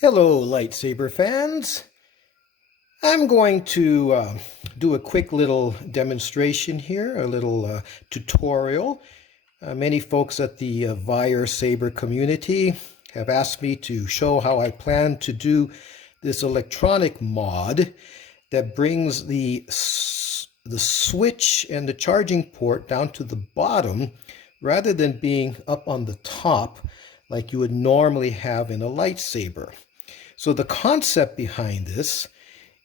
Hello, lightsaber fans. I'm going to do a quick little demonstration here, a little tutorial. Many folks at the Vire Saber community have asked me to show how I plan to do this electronic mod that brings the switch and the charging port down to the bottom rather than being up on the top like you would normally have in a lightsaber. So the concept behind this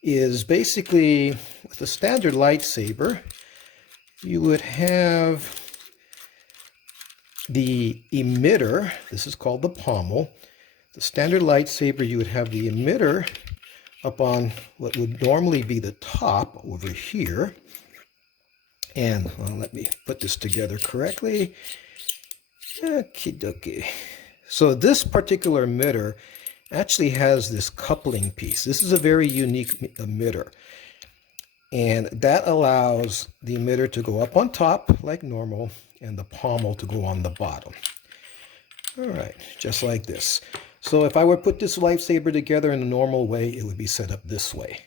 is basically with a standard lightsaber, you would have the emitter. This is called the pommel. The standard lightsaber, you would have the emitter up on what would normally be the top over here. And let me put this together correctly. Okie dokie. So this particular emitter actually has this coupling piece. This is a very unique emitter. And that allows the emitter to go up on top like normal and the pommel to go on the bottom. All right, just like this. So if I were to put this lightsaber together in a normal way, it would be set up this way.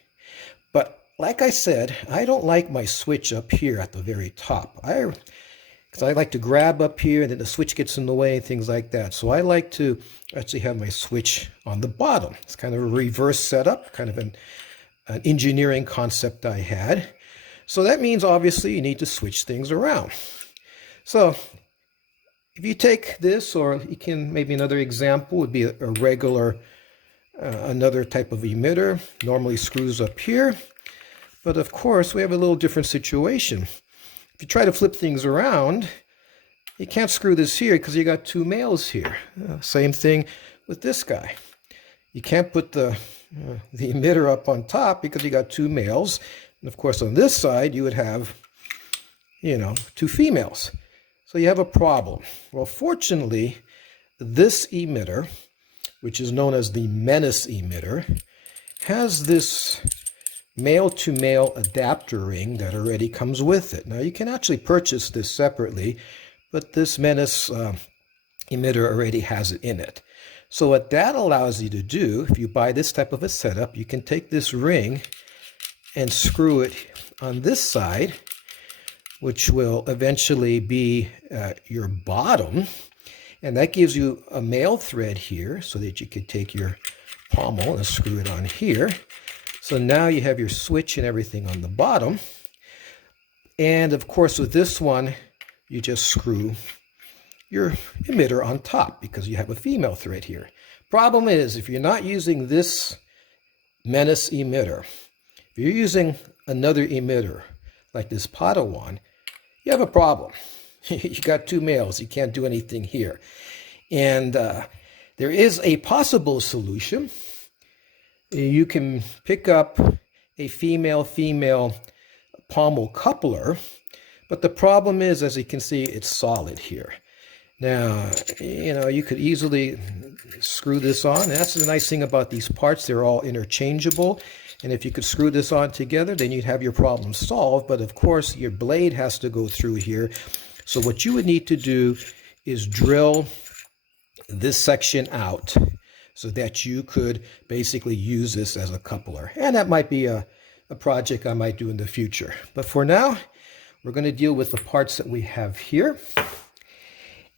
But like I said, I don't like my switch up here at the very top. Because I like to grab up here and then the switch gets in the way and things like that. So I like to actually have my switch on the bottom. It's kind of a reverse setup, kind of an engineering concept I had. So that means obviously you need to switch things around. So if you take this, or you can, maybe another example would be a regular, another type of emitter, normally screws up here. But of course we have a little different situation. If you try to flip things around, you can't screw this here because you got two males here. Same thing with this guy. You can't put the emitter up on top because you got two males. And of course on this side you would have, two females. So you have a problem. Well, fortunately, this emitter, which is known as the menace emitter, has this male-to-male adapter ring that already comes with it. Now you can actually purchase this separately, but this menace emitter already has it in it. So what that allows you to do, if you buy this type of a setup, you can take this ring and screw it on this side, which will eventually be your bottom. And that gives you a male thread here so that you could take your pommel and screw it on here. So now you have your switch and everything on the bottom. And of course with this one, you just screw your emitter on top because you have a female thread here. Problem is, if you're not using this menace emitter, if you're using another emitter like this Padawan, you have a problem. You got two males, you can't do anything here. And there is a possible solution. You can pick up a female-female pommel coupler, but the problem is, as you can see, it's solid here. Now, you could easily screw this on. That's the nice thing about these parts. They're all interchangeable. And if you could screw this on together, then you'd have your problem solved. But of course, your blade has to go through here. So what you would need to do is drill this section out so that you could basically use this as a coupler. And that might be a project I might do in the future. But for now, we're going to deal with the parts that we have here.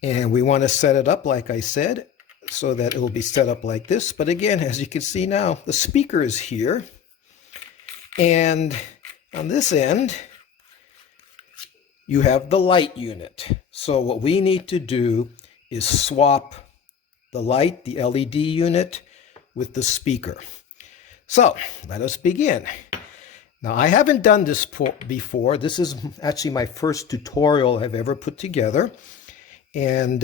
And we want to set it up, like I said, so that it will be set up like this. But again, as you can see now, the speaker is here. And on this end, you have the light unit. So what we need to do is swap the light, the LED unit, with the speaker. So let us begin. Now I haven't done this before. This is actually my first tutorial I've ever put together. And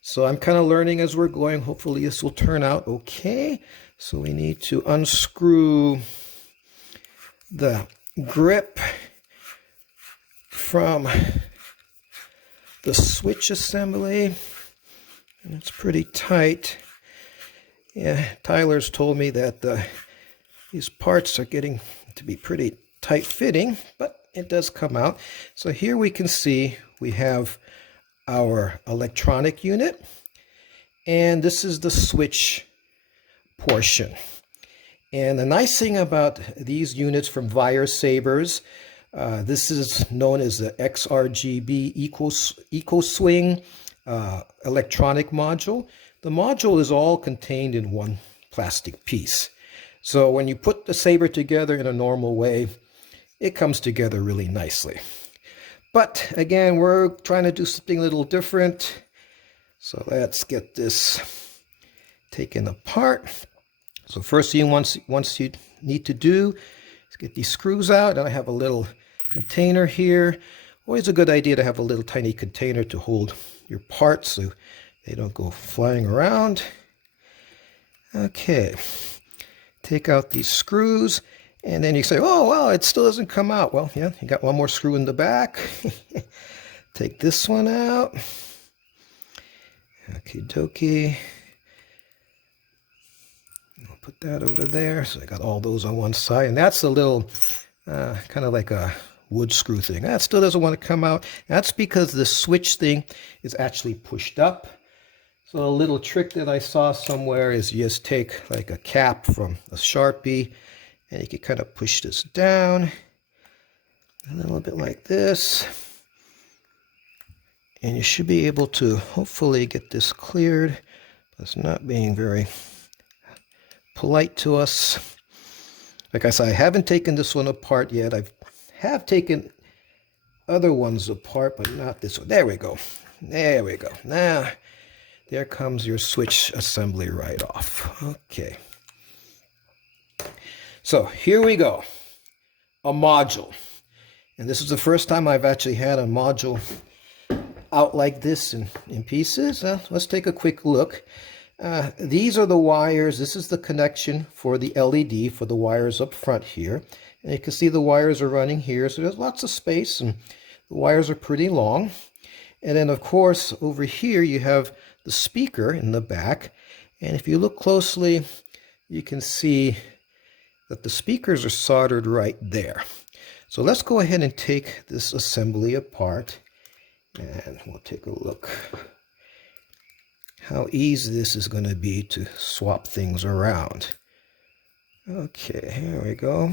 so I'm kind of learning as we're going. Hopefully this will turn out okay. So we need to unscrew the grip from the switch assembly. And it's pretty tight. Yeah, Tyler's told me that these parts are getting to be pretty tight fitting, but it does come out. So here we can see we have our electronic unit, and this is the switch portion. And the nice thing about these units from Wire Sabers, this is known as the XRGB EcoSwing electronic module. The module is all contained in one plastic piece. So when you put the saber together in a normal way, it comes together really nicely. But again, we're trying to do something a little different. So let's get this taken apart. So first thing once you need to do is get these screws out. And I have a little container here. Always a good idea to have a little tiny container to hold your parts so they don't go flying around. Okay, take out these screws, and then you say, oh, well, it still doesn't come out. Well, yeah, you got one more screw in the back. Take this one out. Okie dokie. I'll put that over there. So I got all those on one side, and that's a little kind of like a wood screw thing. That still doesn't want to come out. That's because the switch thing is actually pushed up. So a little trick that I saw somewhere is you just take like a cap from a Sharpie and you can kind of push this down a little bit like this. And you should be able to hopefully get this cleared. It's not being very polite to us. Like I said, I haven't taken this one apart yet. I have taken other ones apart, but not this one. There we go. There we go. Now, there comes your switch assembly right off. Okay. So here we go. A module. And this is the first time I've actually had a module out like this in pieces. Let's take a quick look. These are the wires. This is the connection for the LED for the wires up front here. And you can see the wires are running here. So there's lots of space and the wires are pretty long. And then of course over here you have the speaker in the back. And if you look closely, you can see that the speakers are soldered right there. So let's go ahead and take this assembly apart and we'll take a look how easy this is going to be to swap things around. Okay, here we go.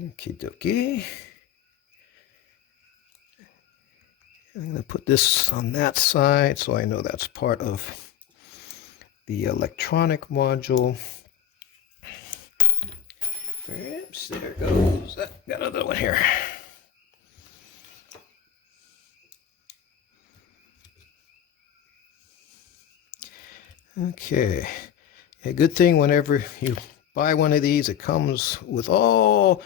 Okie dokie. I'm going to put this on that side so I know that's part of the electronic module. Oops, there goes. Got another one here. Okay. A good thing whenever you buy one of these, it comes with all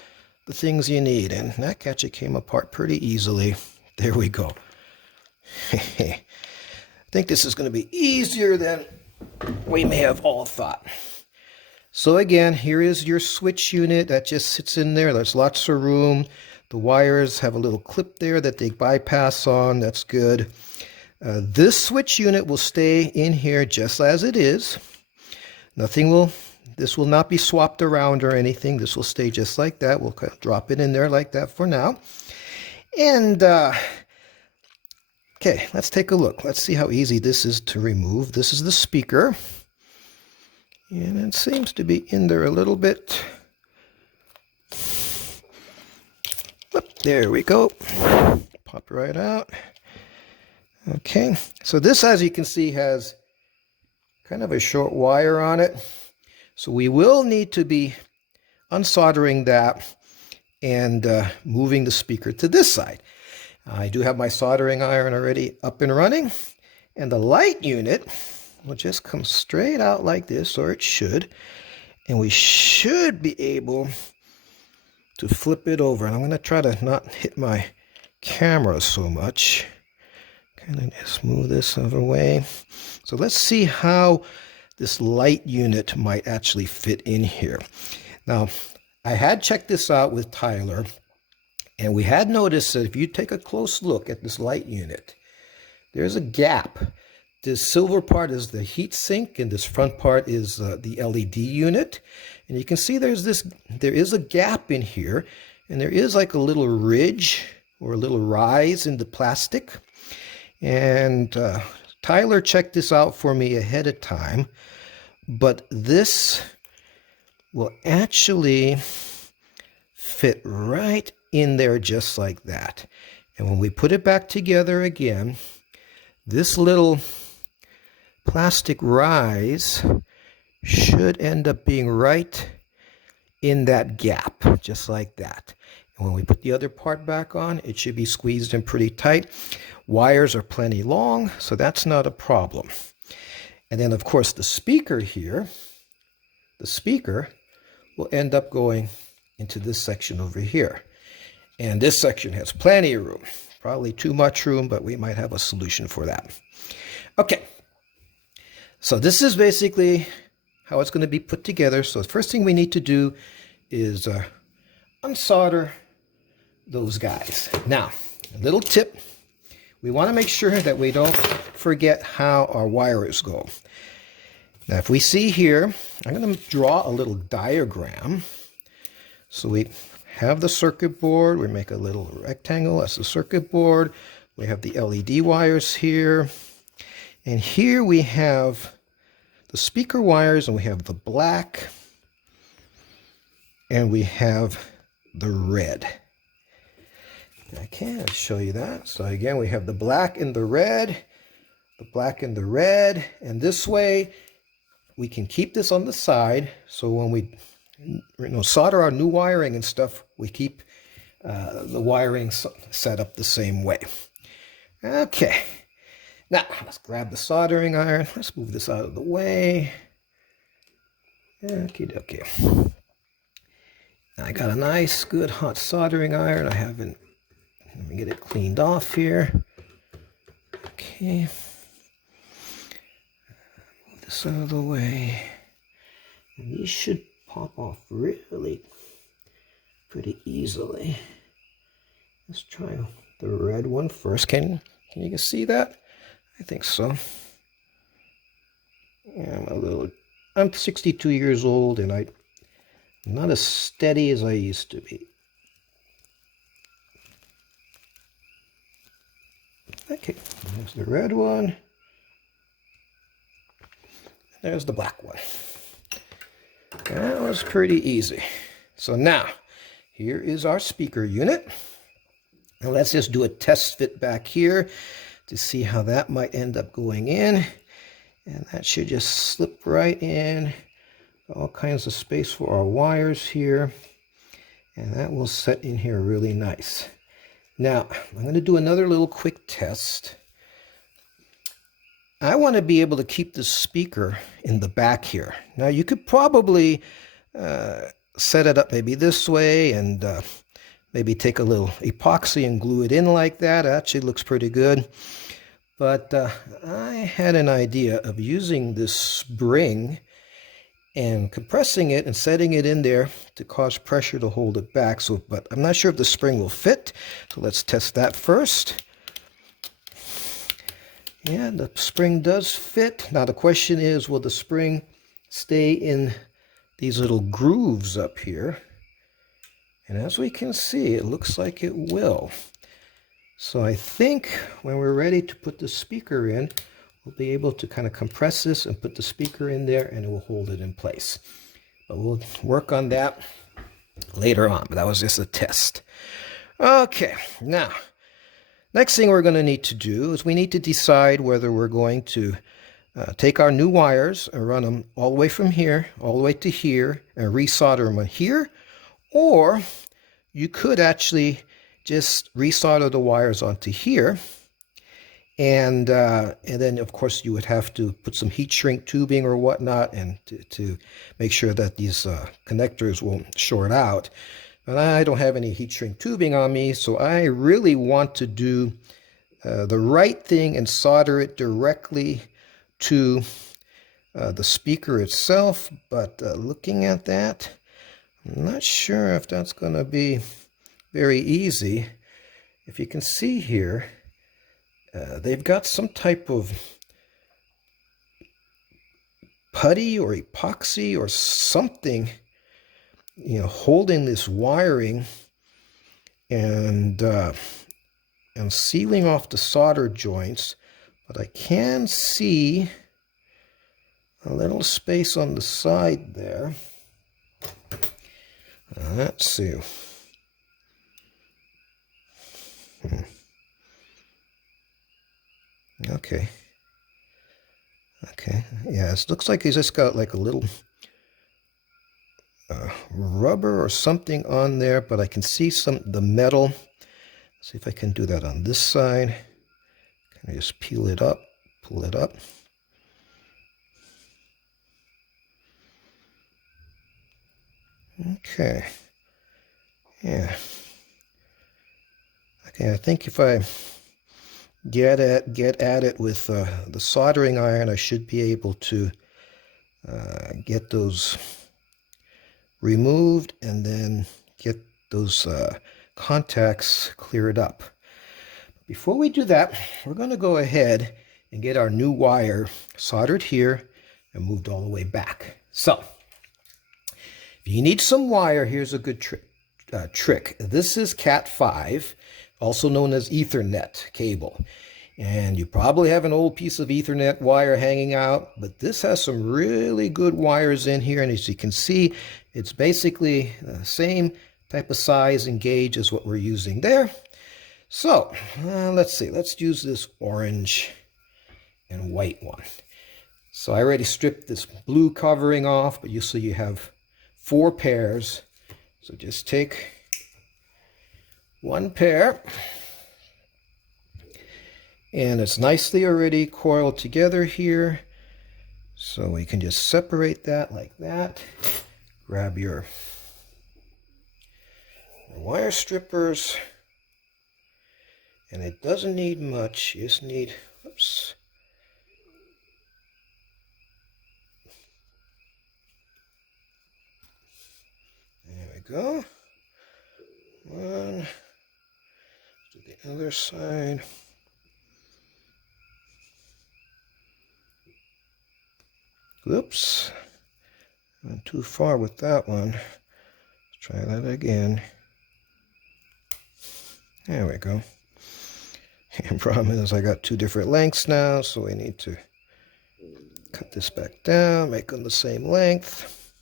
the things you need. And that actually came apart pretty easily. There we go. I think this is going to be easier than we may have all thought. So again, here is your switch unit that just sits in there. There's lots of room. The wires have a little clip there that they bypass on. That's good. This switch unit will stay in here just as it is. This will not be swapped around or anything. This will stay just like that. We'll drop it in there like that for now. And okay, let's take a look. Let's see how easy this is to remove. This is the speaker. And it seems to be in there a little bit. There we go. Pop right out. Okay, so this, as you can see, has kind of a short wire on it. So we will need to be unsoldering that and moving the speaker to this side. I do have my soldering iron already up and running. And the light unit will just come straight out like this, or it should. And we should be able to flip it over. And I'm going to try to not hit my camera so much. Kind of just move this other way. So let's see how this light unit might actually fit in here. Now, I had checked this out with Tyler, and we had noticed that if you take a close look at this light unit, there's a gap. This silver part is the heat sink, and this front part is the LED unit. And you can see there is a gap in here, and there is like a little ridge or a little rise in the plastic. And Tyler checked this out for me ahead of time, but this will actually fit right in there just like that. And when we put it back together again, this little plastic rise should end up being right in that gap, just like that. And when we put the other part back on, it should be squeezed in pretty tight. Wires are plenty long, so that's not a problem. And then, of course, the speaker here, the speaker will end up going into this section over here. And this section has plenty of room. Probably too much room, but we might have a solution for that. Okay, so this is basically how it's going to be put together. So the first thing we need to do is unsolder those guys. Now, a little tip. We want to make sure that we don't forget how our wires go. Now, if we see here, I'm going to draw a little diagram. So we have the circuit board. We make a little rectangle. That's the circuit board. We have the LED wires here. And here we have the speaker wires, and we have the black, and we have the red. I can show you that. So again, we have the black and the red, and this way we can keep this on the side. So when we solder our new wiring and stuff, we keep the wiring set up the same way. Okay, now let's grab the soldering iron. Let's move this out of the way. Okay. Now I got a nice, good hot soldering iron. Let me get it cleaned off here. Okay. Move this out of the way. And these should pop off really pretty easily. Let's try the red one first. Can you see that? I think so. Yeah, I'm 62 years old and I'm not as steady as I used to be. Okay, there's the red one. There's the black one. That was pretty easy. So now, here is our speaker unit. Now let's just do a test fit back here to see how that might end up going in. And that should just slip right in. All kinds of space for our wires here. And that will set in here really nice. Now, I'm going to do another little quick test. I want to be able to keep the speaker in the back here. Now, you could probably set it up maybe this way and maybe take a little epoxy and glue it in like that. It actually looks pretty good. But I had an idea of using this spring and compressing it and setting it in there to cause pressure to hold it back. But I'm not sure if the spring will fit. So let's test that first. Yeah, the spring does fit. Now the question is, will the spring stay in these little grooves up here? And as we can see, it looks like it will. So I think when we're ready to put the speaker in, we'll be able to kind of compress this and put the speaker in there and it will hold it in place. But we'll work on that later on. But that was just a test. Okay, now, next thing we're going to need to do is we need to decide whether we're going to take our new wires and run them all the way from here, all the way to here, and resolder them here. Or you could actually just resolder the wires onto here. And then, of course, you would have to put some heat shrink tubing or whatnot and to make sure that these connectors won't short out. But I don't have any heat shrink tubing on me, so I really want to do the right thing and solder it directly to the speaker itself. But looking at that, I'm not sure if that's going to be very easy. If you can see here, they've got some type of putty or epoxy or something, holding this wiring and sealing off the solder joints. but I can see a little space on the side there. Let's see. Okay. Okay. Yeah, it looks like he's just got like a little rubber or something on there, but I can see the metal. Let's see if I can do that on this side. Can I just peel it up, pull it up? Okay. Yeah. Okay, I think if I get at it with the soldering iron, I should be able to get those removed and then get those contacts cleared up. Before we do that, we're going to go ahead and get our new wire soldered here and moved all the way back. So, if you need some wire, here's a good trick. This is Cat5, also known as Ethernet cable. And you probably have an old piece of Ethernet wire hanging out, but this has some really good wires in here. And as you can see, it's basically the same type of size and gauge as what we're using there. So let's see, let's use this orange and white one. So I already stripped this blue covering off, but you see you have 4 pairs. So just take one pair, and it's nicely already coiled together here. So we can just separate that like that. Grab your wire strippers. And it doesn't need much, you just need, oops. There we go. One, to the other side. Whoops, went too far with that one. Let's try that again. There we go. And problem is I got 2 different lengths now, so we need to cut this back down, make them the same length.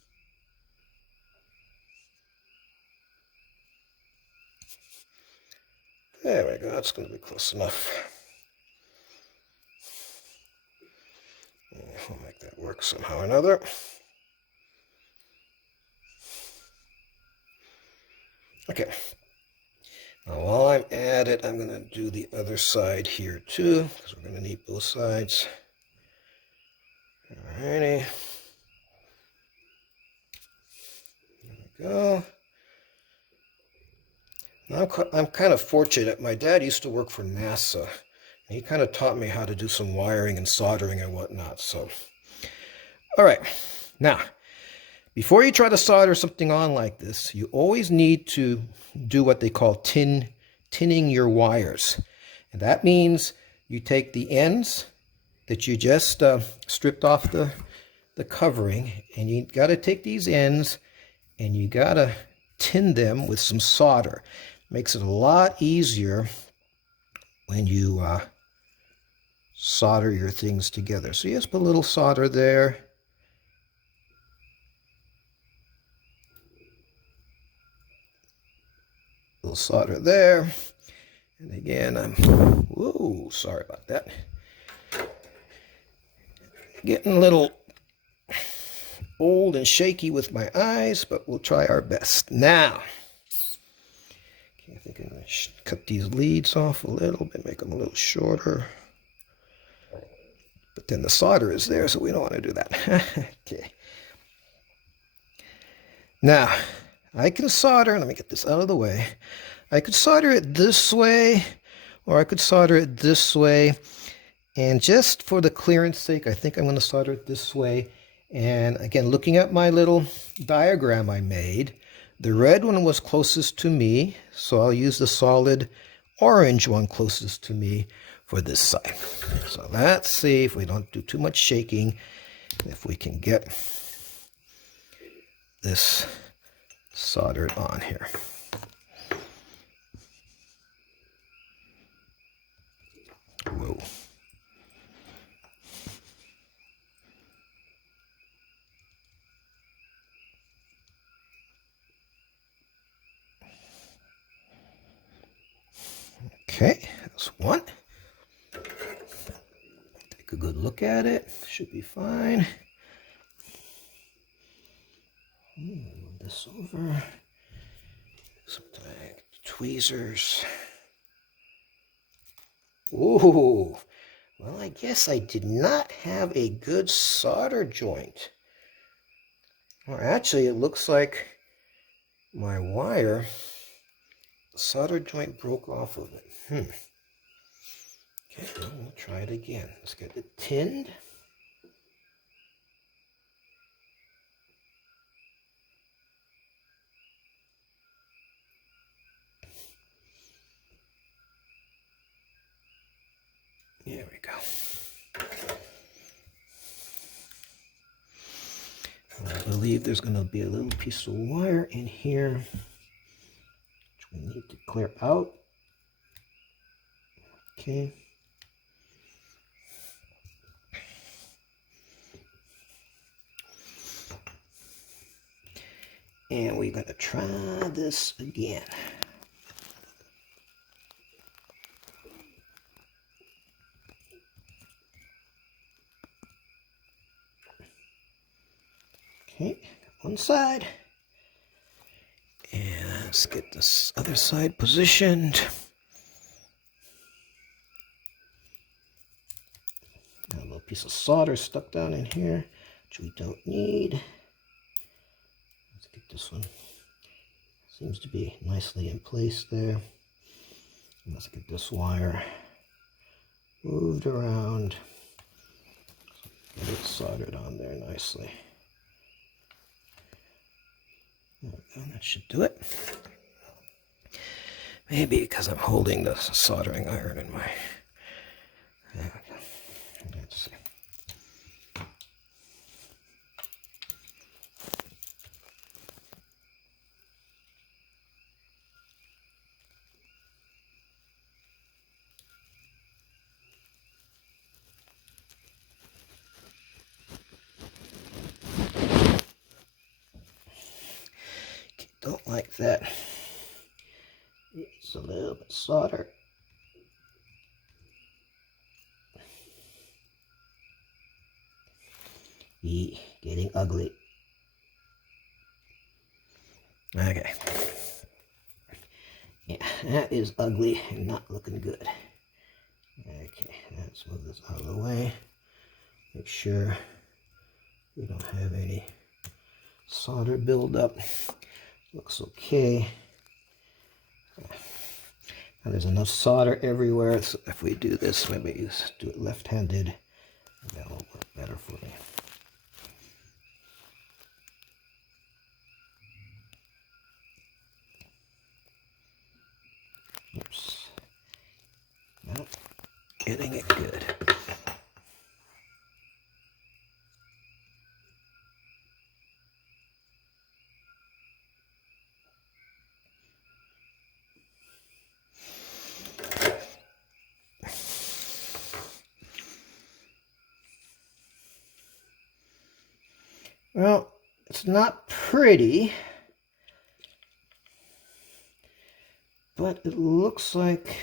There we go, that's going to be close enough. We'll make that work somehow or another. Okay. Now, while I'm at it, I'm going to do the other side here too, because we're going to need both sides. Alrighty. There we go. Now, I'm kind of fortunate. My dad used to work for NASA, and he kind of taught me how to do some wiring and soldering and whatnot. So, all right. Now, before you try to solder something on like this, you always need to do what they call tinning your wires. And that means you take the ends that you just stripped off the covering, and you got to take these ends and you got to tin them with some solder. Makes it a lot easier when you solder your things together. So you just put a little solder there. Little solder there. And again, whoa, sorry about that. Getting a little old and shaky with my eyes, but we'll try our best. Now, okay, I think I'm going to cut these leads off a little bit, make them a little shorter. But then the solder is there, so we don't want to do that. Okay. Now, I can solder, let me get this out of the way. I could solder it this way, or I could solder it this way. And just for the clearance sake, I think I'm going to solder it this way. And again, looking at my little diagram I made, the red one was closest to me, so I'll use the solid orange one closest to me for this side. So let's see if we don't do too much shaking, if we can get this soldered on here. Whoa. Okay, that's one. Take a good look at it. Should be fine. Move this over. Some tweezers. Ooh, well, I guess I did not have a good solder joint. Or actually, it looks like my wire, the solder joint broke off of it. Okay, well, we'll try it again. Let's get it tinned. There we go. I believe there's going to be a little piece of wire in here which we need to clear out. Okay. And we're going to try this again. Okay, one side. And let's get this other side positioned. Got a little piece of solder stuck down in here, which we don't need. Let's get this one. Seems to be nicely in place there. And let's get this wire moved around. Get it soldered on there nicely. There we go, that should do it. Maybe because I'm holding the soldering iron in my... There we go. Let's see. Don't like that. It's a little bit solder. Getting ugly. Okay. Yeah, that is ugly and not looking good. Okay, let's move this out of the way. Make sure we don't have any solder buildup. Looks okay. Now there's enough solder everywhere, so if we do this, maybe do it left-handed, that'll work better for me. Oops. Not getting it good. Well, it's not pretty, but it looks like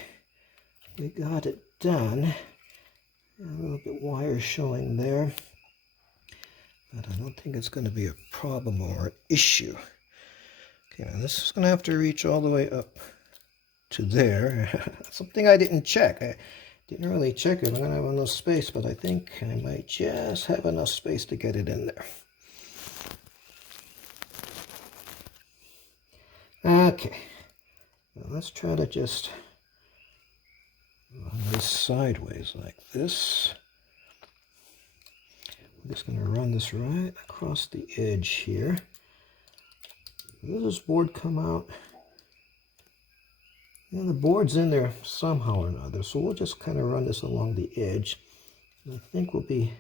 we got it done. A little bit wire showing there, but I don't think it's going to be a problem or an issue. Okay, now this is going to have to reach all the way up to there. Something I didn't check. I didn't really check it. I'm going to have enough space, but I think I might just have enough space to get it in there. Okay, now let's try to just run this sideways like this. I'm just going to run this right across the edge here. Does this board come out? Yeah, the board's in there somehow or another, so we'll just kind of run this along the edge. I think we'll be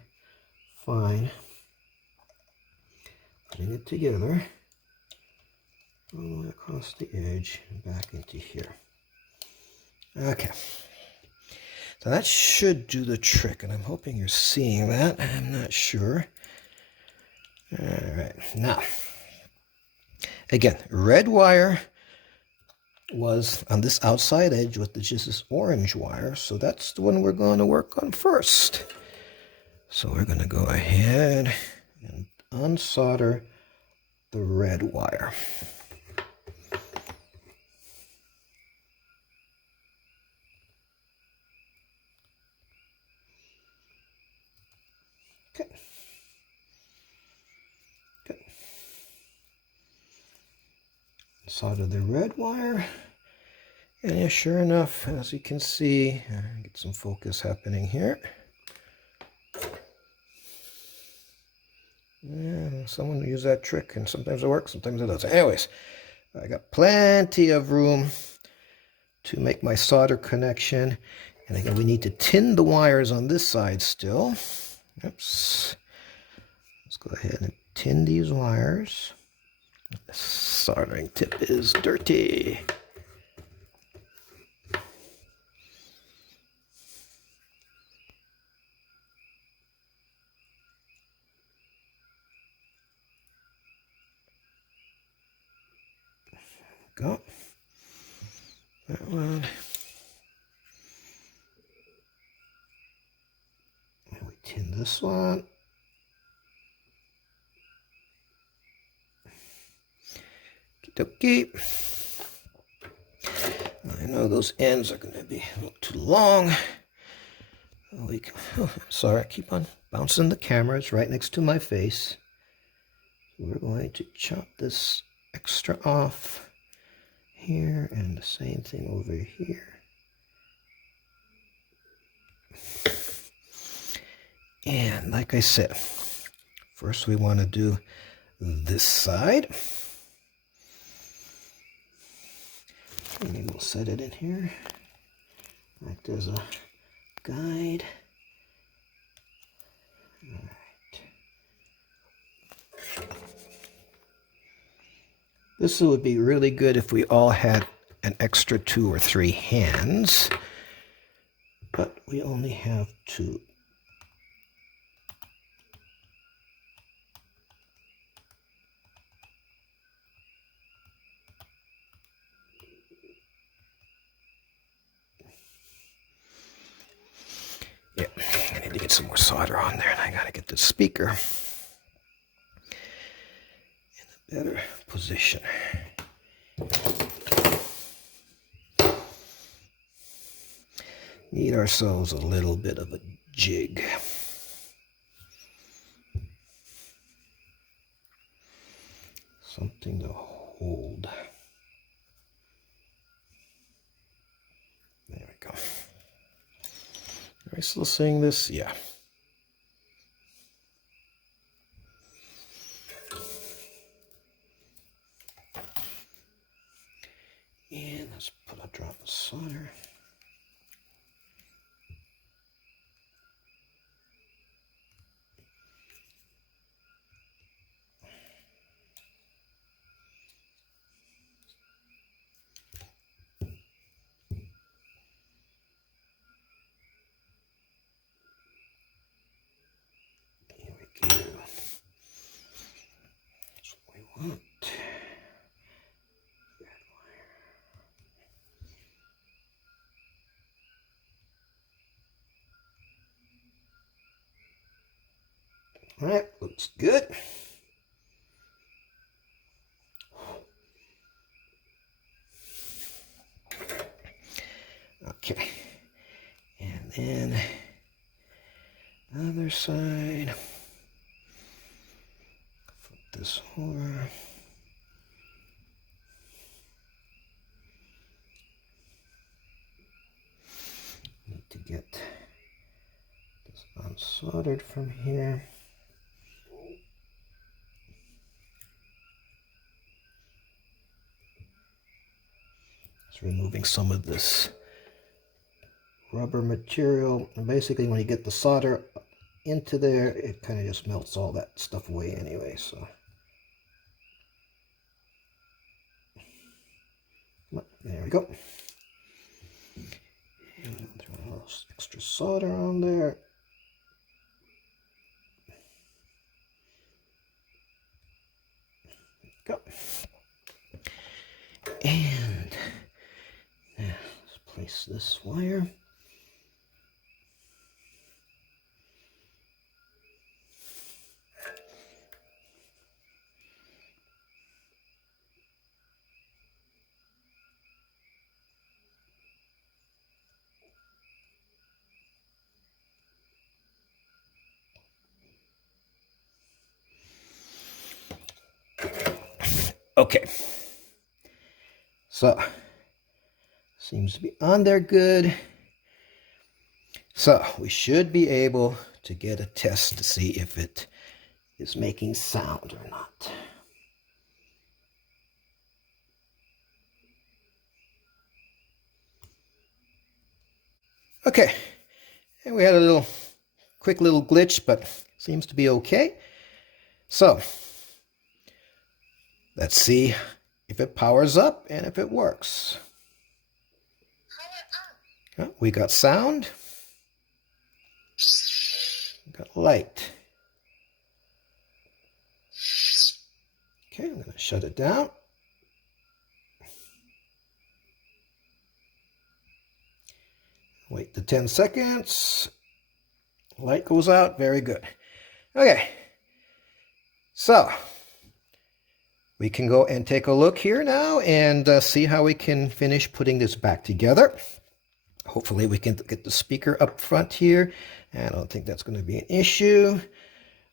fine. Putting it together. All the way across the edge and back into here. Okay. So that should do the trick, and I'm hoping you're seeing that. I'm not sure. All right. Now, again, red wire was on this outside edge with just this orange wire. So that's the one we're going to work on first. So we're going to go ahead and unsolder the red wire. Okay. Good. Solder the red wire. And sure enough, as you can see, get some focus happening here. Yeah, someone use that trick, and sometimes it works, sometimes it doesn't. Anyways, I got plenty of room to make my solder connection. And again, we need to tin the wires on this side still. Oops. Let's go ahead and tin these wires. The soldering tip is dirty. Go. That one. And we tin this one. Okie dokie. I know those ends are going to be a little too long. Sorry, I keep on bouncing the camera. It's right next to my face. We're going to chop this extra off here, and the same thing over here. And like I said, first we want to do this side. Maybe we'll set it in here. Like there's a guide. All right. This would be really good if we all had an extra 2 or 3 hands, but we only have 2. Yeah, I need to get some more solder on there, and I gotta get the speaker in a better position. Need ourselves a little bit of a jig. Something to hold. There we go. Are we still seeing this? Yeah. And let's put a drop of solder. Here we go. That's what we want. All right, looks good. Okay, and then other side. Flip this over. Need to get this unsoldered from here. Just removing some of this rubber material, and basically when you get the solder into there, it kind of just melts all that stuff away anyway. So there we go. And throw a little extra solder on there. Go. And replace this wire. Okay, so seems to be on there good. So we should be able to get a test to see if it is making sound or not. Okay, and we had a quick little glitch, but seems to be okay. So let's see if it powers up and if it works. We got sound. We got light. Okay, I'm going to shut it down. Wait the 10 seconds. Light goes out. Very good. Okay. So we can go and take a look here now and see how we can finish putting this back together. Hopefully we can get the speaker up front here. I don't think that's going to be an issue.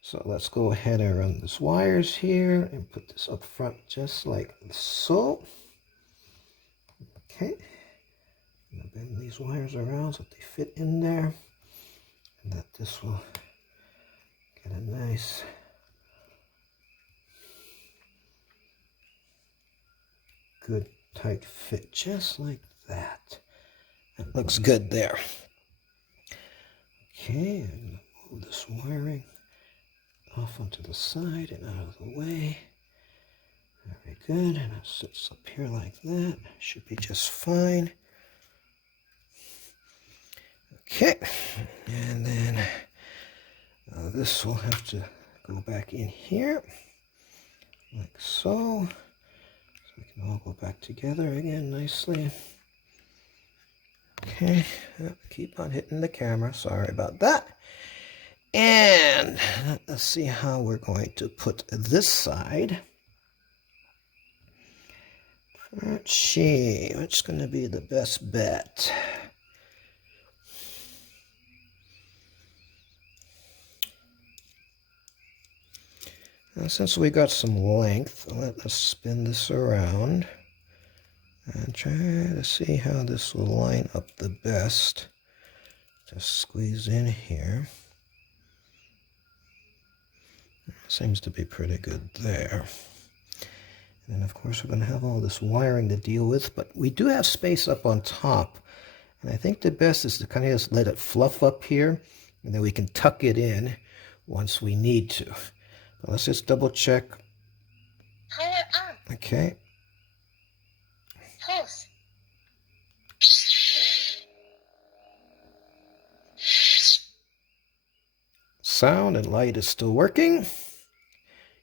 So let's go ahead and run these wires here and put this up front just like so. Okay. I'm going to bend these wires around so that they fit in there. And that this will get a nice good tight fit just like that. That looks good there. Okay, I'm going to move this wiring off onto the side and out of the way. Very good, and it sits up here like that. Should be just fine. Okay, and then this will have to go back in here, like so. So we can all go back together again nicely. Okay, keep on hitting the camera, sorry about that. And let's see how we're going to put this side. Let's see, what's going to be the best bet? Now, since we got some length, let us spin this around and try to see how this will line up the best. Just squeeze in here. Seems to be pretty good there. And then of course we're going to have all this wiring to deal with, but we do have space up on top. And I think the best is to kind of just let it fluff up here, and then we can tuck it in once we need to. But let's just double check. Power on. Okay. Pulse. Sound and light is still working.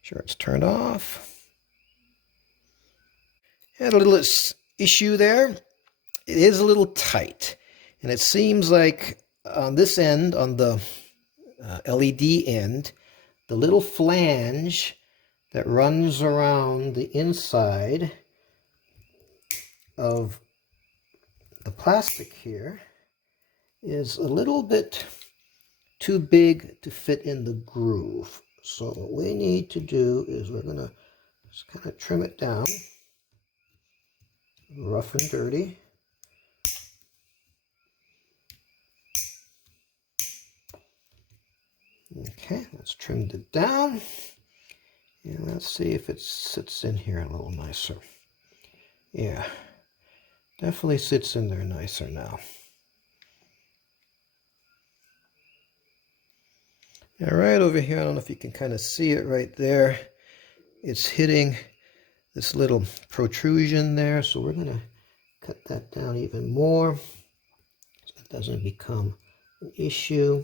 Sure it's turned off. Had a little issue there. It is a little tight, and it seems like on this end, on the LED end, the little flange that runs around the inside of the plastic here is a little bit too big to fit in the groove. So what we need to do is we're going to just kind of trim it down, rough and dirty. Okay, let's trim it down. And let's see if it sits in here a little nicer. Yeah, definitely sits in there nicer now. All right, over here, I don't know if you can kind of see it right there. It's hitting this little protrusion there, so we're going to cut that down even more so it doesn't become an issue.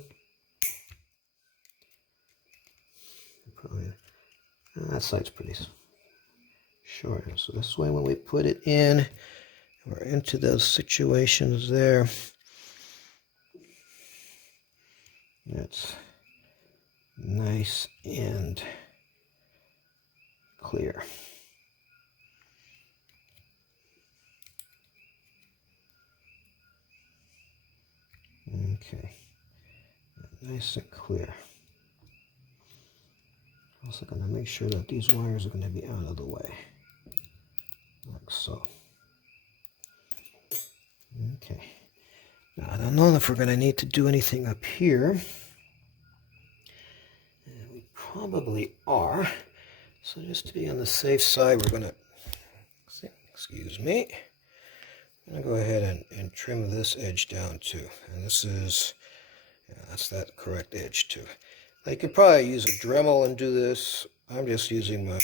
Probably, that side's pretty short, so this way when we put it in, We're into those situations there. That's nice and clear. Okay, nice and clear. Also going to make sure that these wires are going to be out of the way, like so. Okay, now I don't know if we're going to need to do anything up here. And we probably are. So just to be on the safe side, we're going to, excuse me, I'm going to go ahead and trim this edge down too. And this is, yeah, that's that correct edge too. Now you could probably use a Dremel and do this. I'm just using my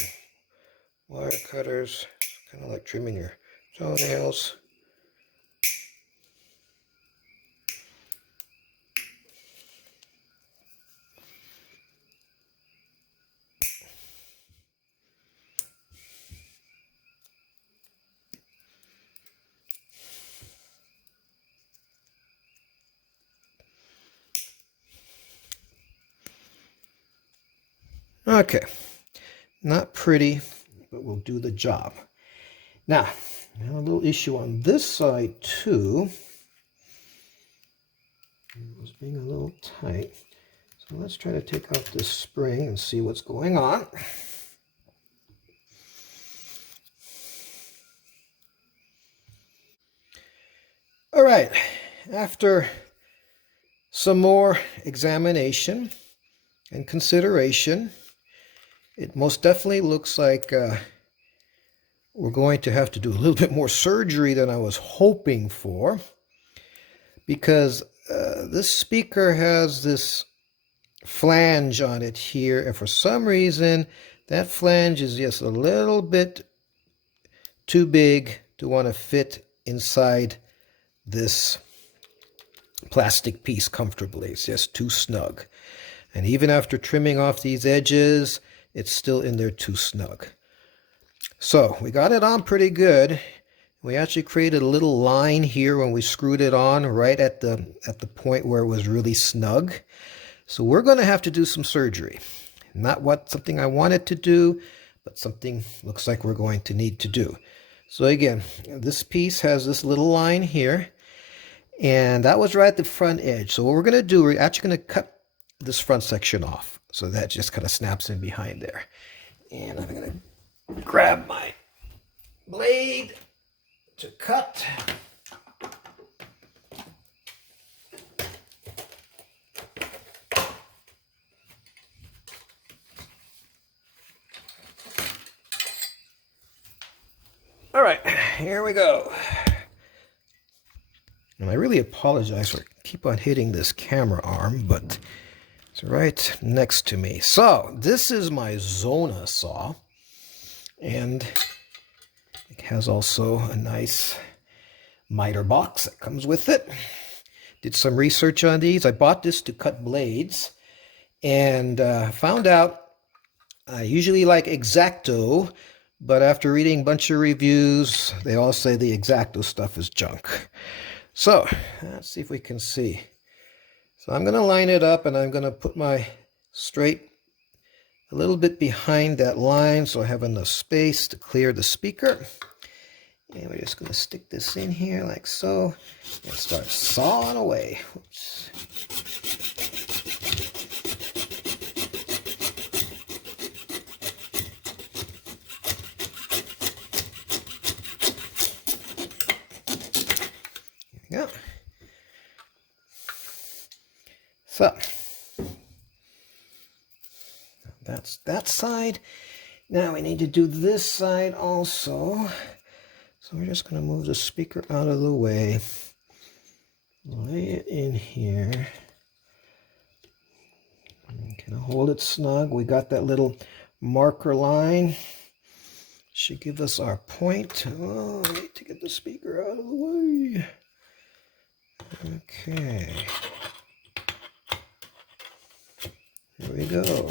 wire cutters, kind of like trimming your toenails. Okay, not pretty, but we'll do the job. Now, I have a little issue on this side too. It was being a little tight. So let's try to take out this spring and see what's going on. All right, after some more examination and consideration, it most definitely looks like we're going to have to do a little bit more surgery than I was hoping for, because this speaker has this flange on it here, and for some reason that flange is just a little bit too big to want to fit inside this plastic piece comfortably. It's just too snug. And even after trimming off these edges, it's still in there too snug. So we got it on pretty good. We actually created a little line here when we screwed it on right at the point where it was really snug. So we're going to have to do some surgery. Not something I wanted to do, but something looks like we're going to need to do. So again, this piece has this little line here, and that was right at the front edge. So what we're going to do, we're actually going to cut this front section off. So that just kind of snaps in behind there. And I'm going to grab my blade to cut. All right, here we go. And I really apologize for keep on hitting this camera arm, but it's right next to me. So this is my Zona saw, and it has also a nice miter box that comes with it. Did some research on these. I bought this to cut blades, and found out I usually like X-Acto, but after reading a bunch of reviews, they all say the X-Acto stuff is junk. So let's see if we can see. So I'm going to line it up, and I'm going to put my straight a little bit behind that line so I have enough space to clear the speaker. And we're just going to stick this in here like so and start sawing away. Oops. Here we go. So that's that side. Now we need to do this side also. So we're just going to move the speaker out of the way, lay it in here, and kind of hold it snug. We got that little marker line. Should give us our point. Oh, I need to get the speaker out of the way. Okay. Here we go.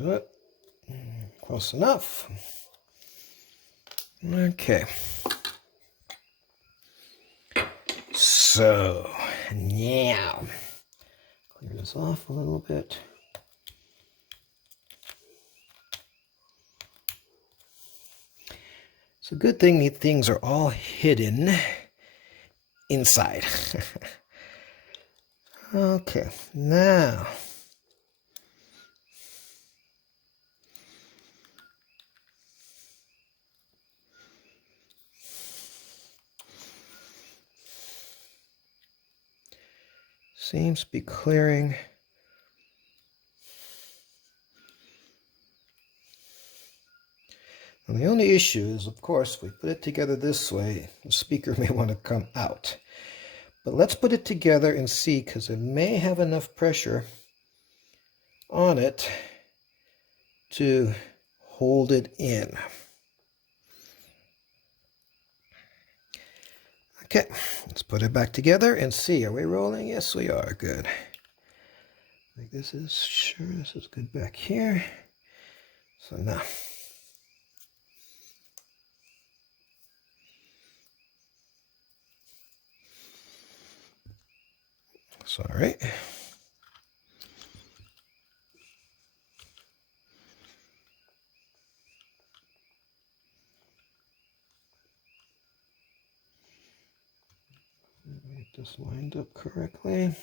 do it. Close enough. Okay. So now, clear this off a little bit. It's a good thing these things are all hidden inside. Okay, now seems to be clearing. And the only issue is, of course, if we put it together this way, the speaker may want to come out. But let's put it together and see, because it may have enough pressure on it to hold it in. Okay, let's put it back together and see. Are we rolling? Yes, we are. Good. Like this is good back here. So now. Sorry. Get this lined up correctly.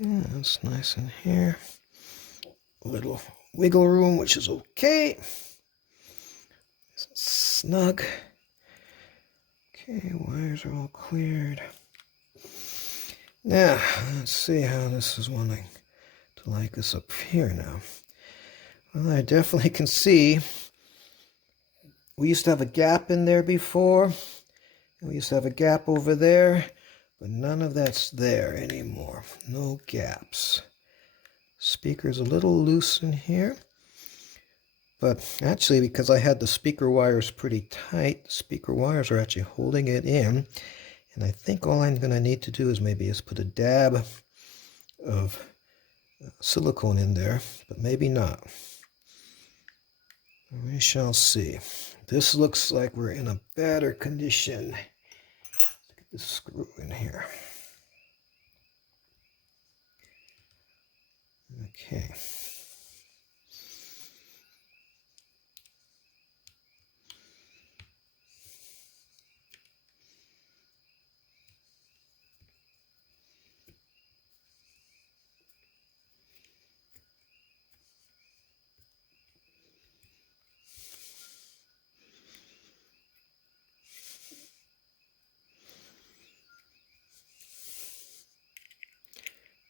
Yeah, that's nice in here. A little wiggle room, which is okay. Snug. Okay, wires are all cleared. Now, let's see how this is wanting to like us up here now. Well, I definitely can see we used to have a gap in there before. And we used to have a gap over there. But none of that's there anymore. No gaps. Speaker's a little loose in here. But actually, because I had the speaker wires pretty tight, the speaker wires are actually holding it in. And I think all I'm going to need to do is maybe put a dab of silicone in there, but maybe not. We shall see. This looks like we're in a better condition. Let's get this screw in here. Okay.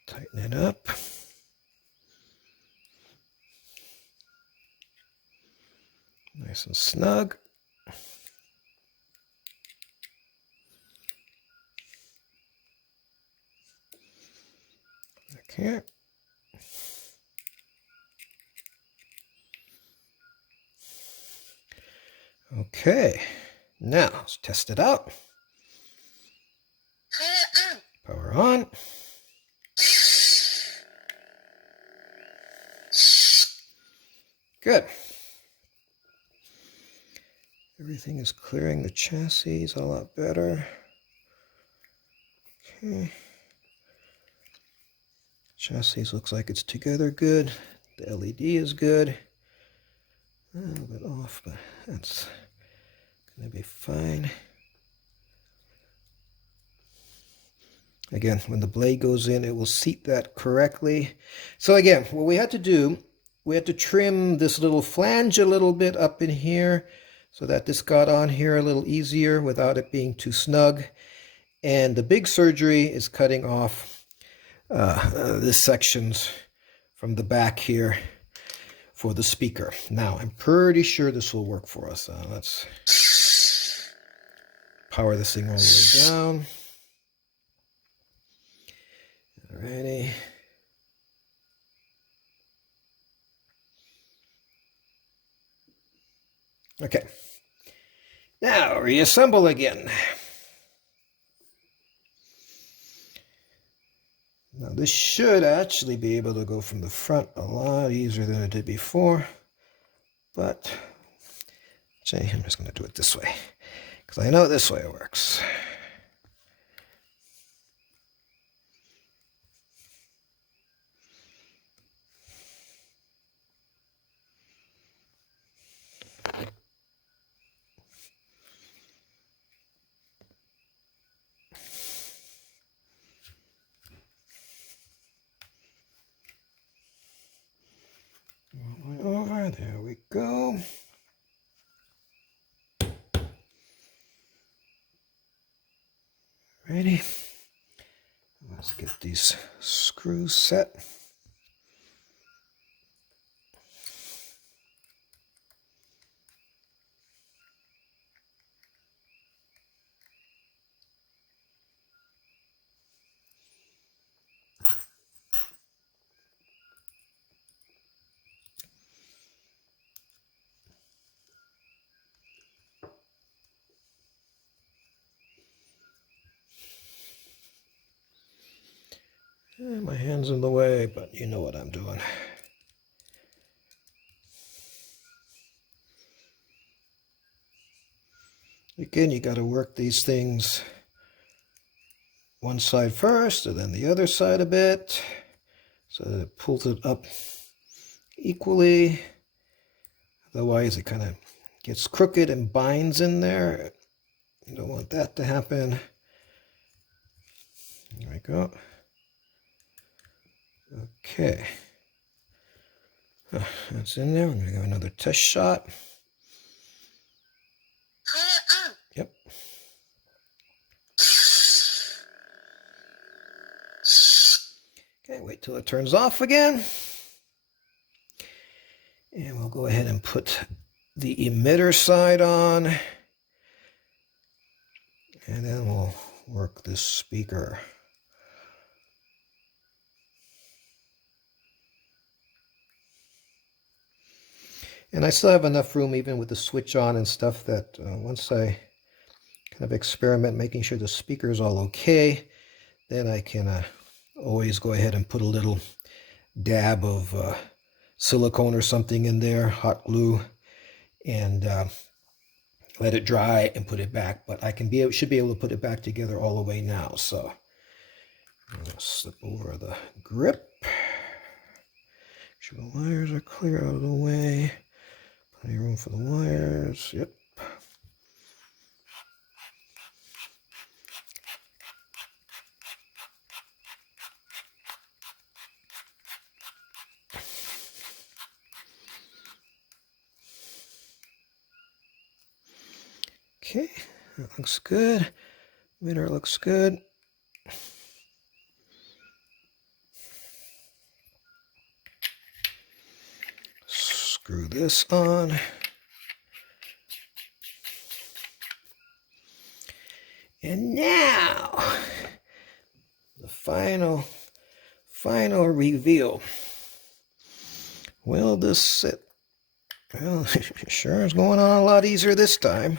Tighten it up. Nice and snug. Okay. Okay. Now let's test it out. Power on. Good. Everything is clearing the chassis a lot better. Okay. Chassis looks like it's together good. The LED is good. A little bit off, but that's going to be fine. Again, when the blade goes in, it will seat that correctly. So again, what we had to do, we had to trim this little flange a little bit up in here so that this got on here a little easier without it being too snug. And the big surgery is cutting off this sections from the back here for the speaker. Now, I'm pretty sure this will work for us. Let's power this thing all the way down. Alrighty. Okay. Now, reassemble again. Now, this should actually be able to go from the front a lot easier than it did before. But, I'm just going to do it this way, because I know this way it works. Over, there we go. Ready? Let's get these screws set. My hand's in the way, but you know what I'm doing. Again, you got to work these things one side first and then the other side a bit so that it pulls it up equally. Otherwise, it kind of gets crooked and binds in there. You don't want that to happen. There we go. Okay. That's in there. I'm going to give another test shot. Yep. Okay, wait till it turns off again. And we'll go ahead and put the emitter side on. And then we'll work this speaker. And I still have enough room, even with the switch on and stuff, that once I kind of experiment making sure the speaker is all okay, then I can always go ahead and put a little dab of silicone or something in there, hot glue, and let it dry and put it back. But I should be able to put it back together all the way now. So I'm going to slip over the grip. Make sure the wires are clear out of the way. Plenty of room for the wires. Yep. Okay, that looks good. Emitter looks good. Screw this on. And now, the final reveal. Will this sit? Well, sure is going on a lot easier this time.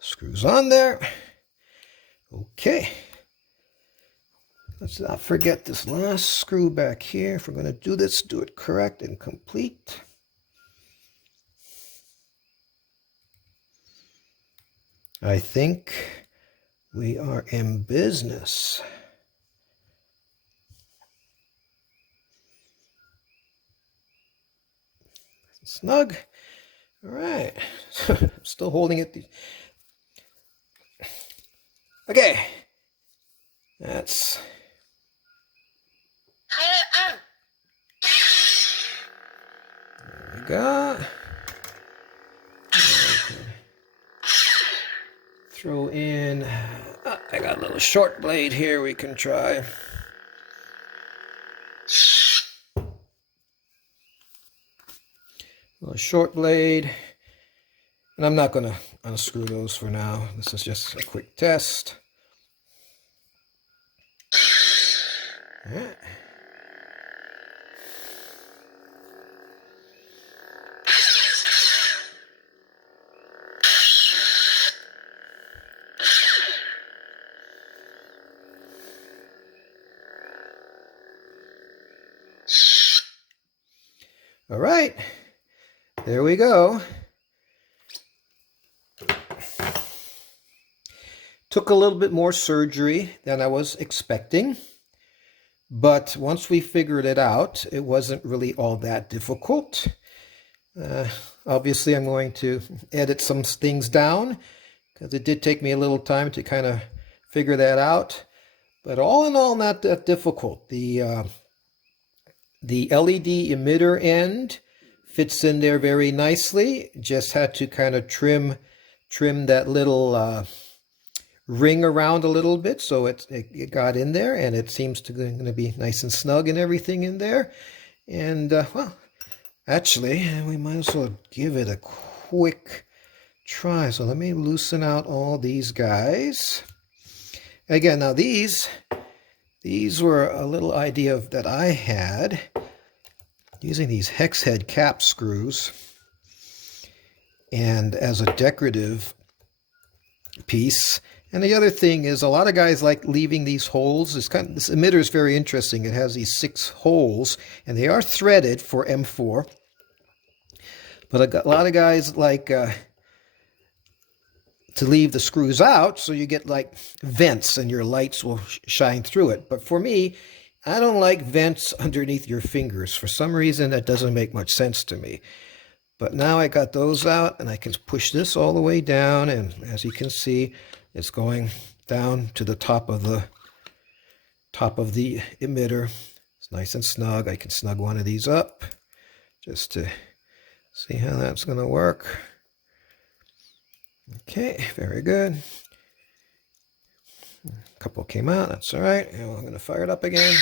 Screws on there. Okay. Let's not forget this last screw back here. If we're going to do this, do it correct and complete. I think we are in business. Snug. All right. Still holding it. Okay. That's... And I got a little short blade here we can try. A short blade. And I'm not going to unscrew those for now. This is just a quick test. All right. All right, there we go. Took a little bit more surgery than I was expecting, but once we figured it out, it wasn't really all that difficult. Obviously, I'm going to edit some things down because it did take me a little time to kind of figure that out, but all in all, not that difficult. The LED emitter end fits in there very nicely. Just had to kind of trim that little ring around a little bit so it got in there, and it seems to going to be nice and snug and everything in there. And well, actually, we might as well give it a quick try. So let me loosen out all these guys. Again, now these were a little idea that I had using these hex head cap screws, and as a decorative piece. And the other thing is, a lot of guys like leaving these holes. This emitter is very interesting. It has these 6 holes, and they are threaded for M4. But a lot of guys like to leave the screws out, so you get like vents and your lights will shine through it. But for me, I don't like vents underneath your fingers. For some reason, that doesn't make much sense to me. But now I got those out, and I can push this all the way down, and as you can see, it's going down to the top of the emitter. It's nice and snug. I can snug one of these up just to see how that's going to work. Okay, very good. A couple came out, that's all right. And I'm going to fire it up again.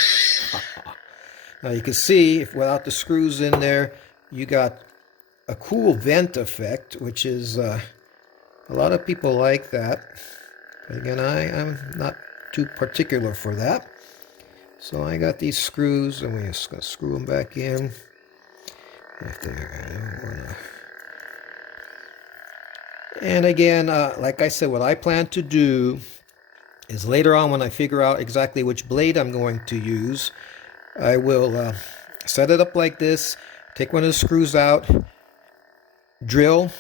Now you can see, if without the screws in there, you got a cool vent effect, which is a lot of people like that. But again, I'm not too particular for that. So I got these screws, and we're just going to screw them back in. If they're, and again, like I said, what I plan to do is later on, when I figure out exactly which blade I'm going to use, I will set it up like this, take one of the screws out, drill,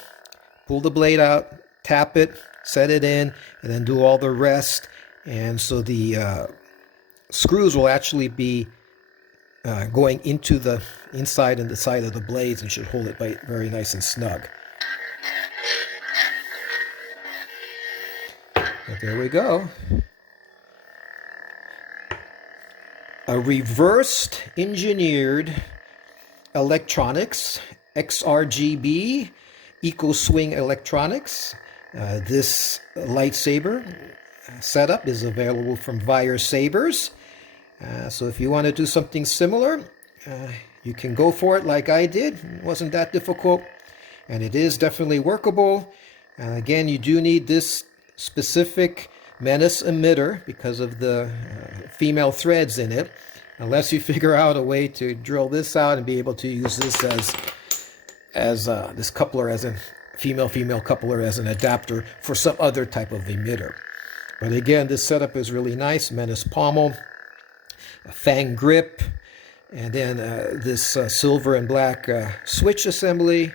pull the blade out, tap it, set it in, and then do all the rest. And so the screws will actually be going into the inside and the side of the blades, and should hold it very nice and snug. But there we go. A reversed engineered electronics, XRGB, Eco Swing Electronics. This lightsaber setup is available from Vire Sabers. So if you want to do something similar, you can go for it like I did. It wasn't that difficult, and it is definitely workable. Again, you do need this specific menace emitter because of the female threads in it, unless you figure out a way to drill this out and be able to use this as this coupler, as a female coupler, as an adapter for some other type of emitter. But again, this setup is really nice. Menace pommel, a fang grip, and then this silver and black switch assembly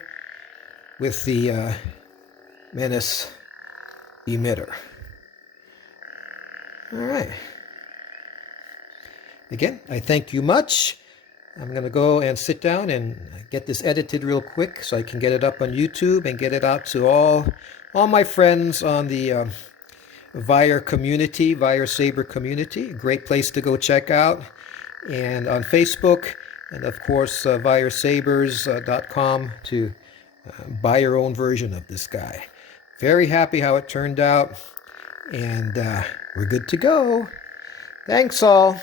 with the Menace emitter. All right. Again, I thank you much. I'm going to go and sit down and get this edited real quick so I can get it up on YouTube and get it out to all my friends on the Vire community, Vire Saber community. Great place to go check out. And on Facebook, and of course, viresabers.com to buy your own version of this guy. Very happy how it turned out. And we're good to go. Thanks all.